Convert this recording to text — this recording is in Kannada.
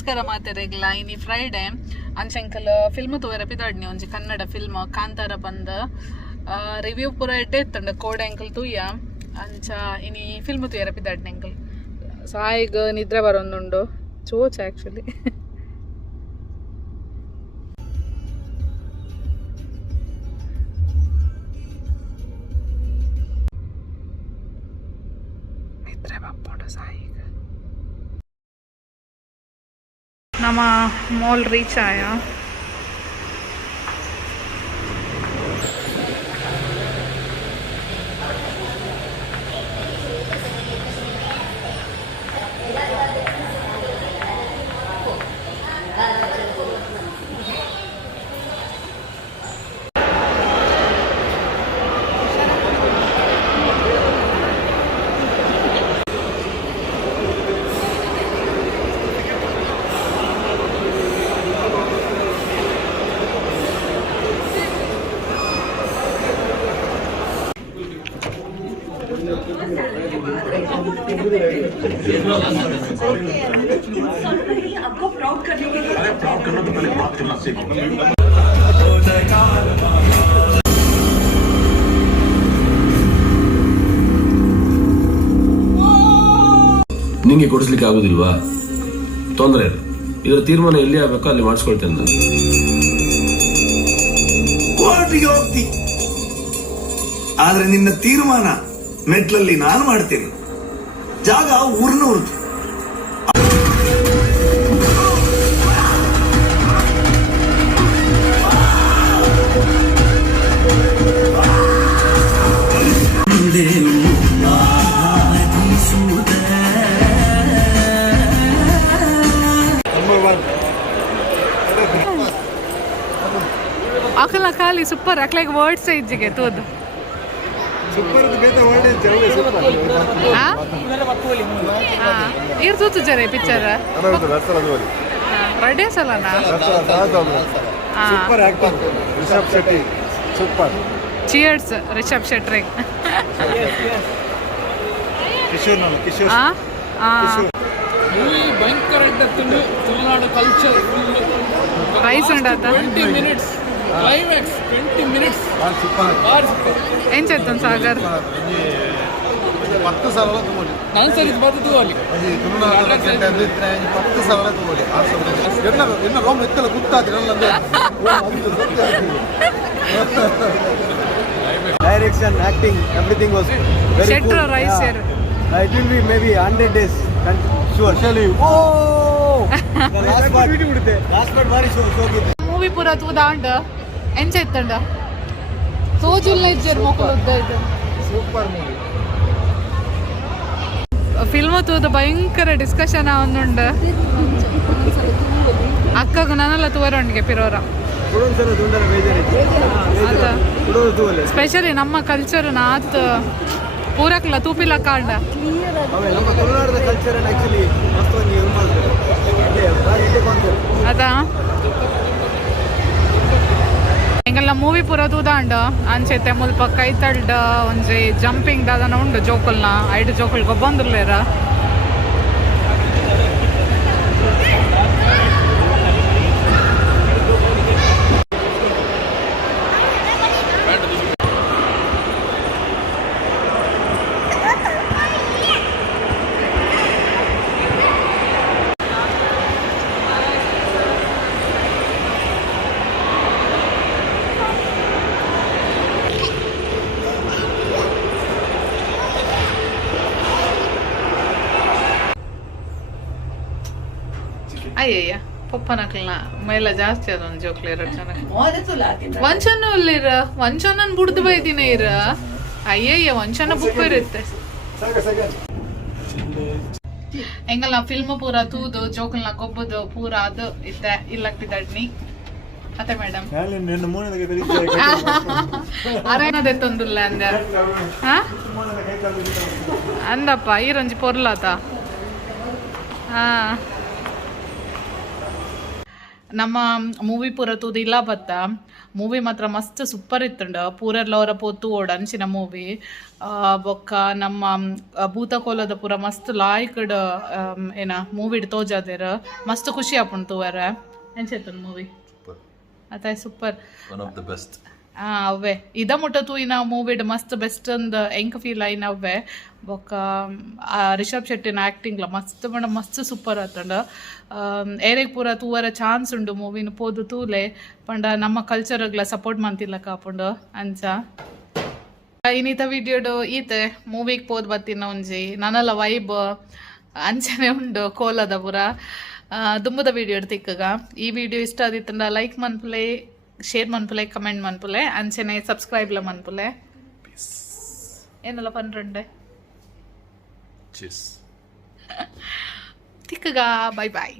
ನಮಸ್ಕಾರ ಮಾತೆರೆಗ್ಲ ಇನಿ ಫ್ರೈಡೆ ಅಂಚಂಕಲ್ ಫಿಲ್ಮ್ ತೂವೆರೆ ಪಿದಾಡ್ನಿ ಒಂಜಿ ಕನ್ನಡ ಫಿಲ್ಮ್ ಕಾಂತಾರ ಬಂದ ರಿವ್ಯೂ ಪೂರ ಎಡ್ಡೆ ಇತ್ತಂಡ ಕೋಡೆ ಅಂಕಲ್ ತೂಯ ಅಂಚ ಇನಿ ಫಿಲ್ಮ್ ತೂಯರ ಪಿದಾಡ್ನಿ ಅಂಕಲ್ ಸಾಯಿಗ್ ನಿದ್ರೆ ಬರೋಂದುಂಡು ಚೋಚ ಆ್ಯಕ್ಚುಲಿ ನಿದ್ರೆ ಬಪ್ಪುಂಡು ಸಾಯಿಗ್ ನಮ್ಮ ಮಾಲ್ ರೀಚ್ ಆಯ आपको प्राउड करने के लिए प्राउड करना तो पहले बात करना सीखो ನಿಂಗೆ ಕೊಡಿಸ್ಲಿಕ್ಕೆ ಆಗುದಿಲ್ವಾ ತೊಂದರೆ ಇದರ ತೀರ್ಮಾನ ಎಲ್ಲಿ ಆಗಬೇಕೋ ಅಲ್ಲಿ ಮಾಡಿಸ್ಕೊಳ್ತೇನೆ ನಾನು ಕೋರ್ಟಿಗೆ ಹೋಗ್ತಿ ಆದ್ರೆ ನಿನ್ನ ತೀರ್ಮಾನ ಮೆಟ್ಲಲ್ಲಿ ನಾನು ಮಾಡ್ತೇನೆ ಜಾಗ ಊರ್ನವ್ರದ್ದು ಅಕಲ ಖಾಲಿ ಸೂಪರ್ ಅಕ್ಲಾಗ ವರ್ಡ್ಸ್ ಇಜ್ಜಿಗೆ ತೋದು ಇರ್ ತೂತು ಜರೆ ಪಿಕ್ಚರ್ ರೆಡ್ಡಿ ಸಲನಾ super acting Rishab Shetty super cheers Rishab Shetty Kishore movie ಭಯಂಕರ ತುಳುನಾಡು ಕಲ್ಚರ್ ರೈಸ್ ಉಂಡಾತ 20 ಮಿನಿಟ್ಸ್ ಕ್ಲೈಮ್ಯಾಕ್ಸ್ 20 ಮಿನಿಟ್ಸ್ ಏನ್ ಚೇತನ್ ಸಾಗರ್ 10 ಸಾವಿರ ತಗೊಳ್ಳಿ ನಾನು ಸರಿ ಬರ್ತದೆ ಅಲ್ಲಿ ತುಳುನಾಡು 10 ಸಾವಿರ ತಗೊಳ್ಳಿ ಎಲ್ಲ ರೋಮ್ ಎತ್ತಲ ಗೊತ್ತಾದ್ರೆ direction acting everything was very ಶೆಟ್ರ ರೈಸ್ sir it will be maybe 100 days sure surely last part very so good movie ಪೂರ ತೂದಾಂಡ ಎಂಚ ಇತ್ತಂಡ ಸೋಜುಲ್ನ ಇಜ್ಜರ್ ಮಕ್ಕಳು ಉದ್ದ ಇದು ಸೂಪರ್ ಮೂವಿ ಫಿಲ್ಮ್ ತೂದ ಭಯಂಕರ ಡಿಸ್ಕಷನ್ ಅವನುಂಡು ಅಕ್ಕಗ ನನ್ನೆಲ್ಲ ತೂವರೊಂಡಿಗೆ ಪಿರೋರ ಸ್ಪೆಷಲಿ ನಮ್ಮ ಕಲ್ಚರ್ ನಾತ್ ಪೂರಕ್ಲ ತೂಪಿಲ ಕಾಂಡ ನಮ್ಮ ತುಳುನಾಡದ ಕಲ್ಚರ್ ಆಕ್ಚುಲಿ ಮತ್ತೊಂದು ಯೂಸ್ ಮಾಡ್ತಾರೆ ಅದಾ ಎಂಗಲ್ಲ ಮೂವಿ ಪೂರ ತೂದಾಂಡ ಅಂಚೆತೆ ಮುಲ್ಪ ಕೈ ತಳ್ದ ಒಂಜಿ ಜಂಪಿಂಗ್ ದಾದನ ಉಂಡು ಜೋಕುಲ್ನ ಐದು ಜೋಕುಲ್ ಗೊಬ್ಬಂದುರ್ಲೇರ ಅಯ್ಯಯ್ಯ ಪಪ್ಪನಕ್ಲನ ಮೇಲ ಜಾಸ್ತಿ ಅದೊಂದು ಜೋಕ್ಲೇರ ವಂಚನ ಇಲ್ಲಿರ ವಂಚನನ್ ಬುಡ್ದು ಬೈದಿನ ಇರ ಅಯ್ಯಯ್ಯ ವಂಚನ ಬುಕ್ ಇರುತ್ತೆ ಎಂಗಲ್ಲ ಫಿಲ್ಮ್ ಪೂರ ತೂದು ಜೋಕಲ್ನ ಕೊಬ್ಬದು ಪೂರ ಅದು ಇತ್ತೆ ಇಲ್ಲಕ್ತಿದಡ್ನಿ ಅತ್ತೆ ಮೇಡಮ್ ಅರೇನದೆ ತೊಂದಿಲ್ಲ ಅಂದ ಅಂದಪ್ಪ ಈರೊಂಜಿ ಪೊರ್ಲಾತ ಹಾ ನಮ್ಮ ಮೂವಿ ಪೂರ ತೂದು ಇಲ್ಲ ಬತ್ತ ಮೂವಿ ಮಾತ್ರ ಮಸ್ತ್ ಸೂಪರ್ ಇತ್ತುಂಡ ಪೂರೆಲ್ಲ ಅವರ ಪೋತು ಓಡ್ ಅಂಚಿನ ಮೂವಿ ಬೊಕ್ಕ ನಮ್ಮ ಭೂತಕೋಲದ ಪೂರ ಮಸ್ತ್ ಲಾಯ್ಕಡ್ ಏನ ಮೂವಿಡ್ ತೋಜಾದೇರ ಮಸ್ತ್ ಖುಷಿ ಆಪುಂಡು ತೂವರ ಎಂಚೆತ್ತುಂಡು ಮೂವಿ ಅತಾಯ್ super one of the best ಅವೇ ಇದ ಮುಟ್ಟ ತೂಯಿನ ಮೂವಿಡ್ ಮಸ್ತ್ ಬೆಸ್ಟ್ ಅಂದ್ ಎಂಕ್ ಫೀಲ್ ಆಯ್ನ ಅವೇ ಬೊಕ್ಕ ರಿಷಬ್ ಶೆಟ್ಟಿನ ಆ್ಯಕ್ಟಿಂಗ್ಲ ಮಸ್ತ್ ಬಣ್ಣ ಮಸ್ತ್ ಸೂಪರ್ ಆತಂಡ ಏರೆಗ್ ಪೂರ ತೂವರ ಚಾನ್ಸ್ ಉಂಡು ಮೂವಿನ ಪೋದು ತೂಲೆ ಪಂಡ ನಮ್ಮ ಕಲ್ಚರ್ಗ್ಲ ಸಪೋರ್ಟ್ ಮಂತಿಲ್ಲ ಕಾಪುಂಡು ಅಂಚ ಇನ್ನಿತ ವಿಡಿಯೋಡು ಈತೆ ಮೂವಿಗೆ ಪೋದ್ ಬತ್ತಿನ ಒಂಜಿ ನನ್ನಲ್ಲ ವೈಬ್ ಅಂಚನೆ ಉಂಡು ಕೋಲದ ಪೂರ ದುಂಬುದ ವಿಡಿಯೋ ತಿಕ್ಕಗ ಈ ವಿಡಿಯೋ ಇಷ್ಟ ಆದಿತ್ತಂಡ ಲೈಕ್ ಮನ್ಪುಲೆ ಶೇರ್ ಮನ್ಪುಲೆ ಕಮೆಂಟ್ ಮನ್ಪುಲೆ ಅಂಚನೆ ಸಬ್ಸ್ಕ್ರೈಬ್ಲ ಮನ್ಪುಲೆ ಏನೆಲ್ಲ ಪನ್ರಂಡೆ ಚೀಸ್ ತಿಕ್ಕಗ ಬಾಯ್ ಬಾಯ್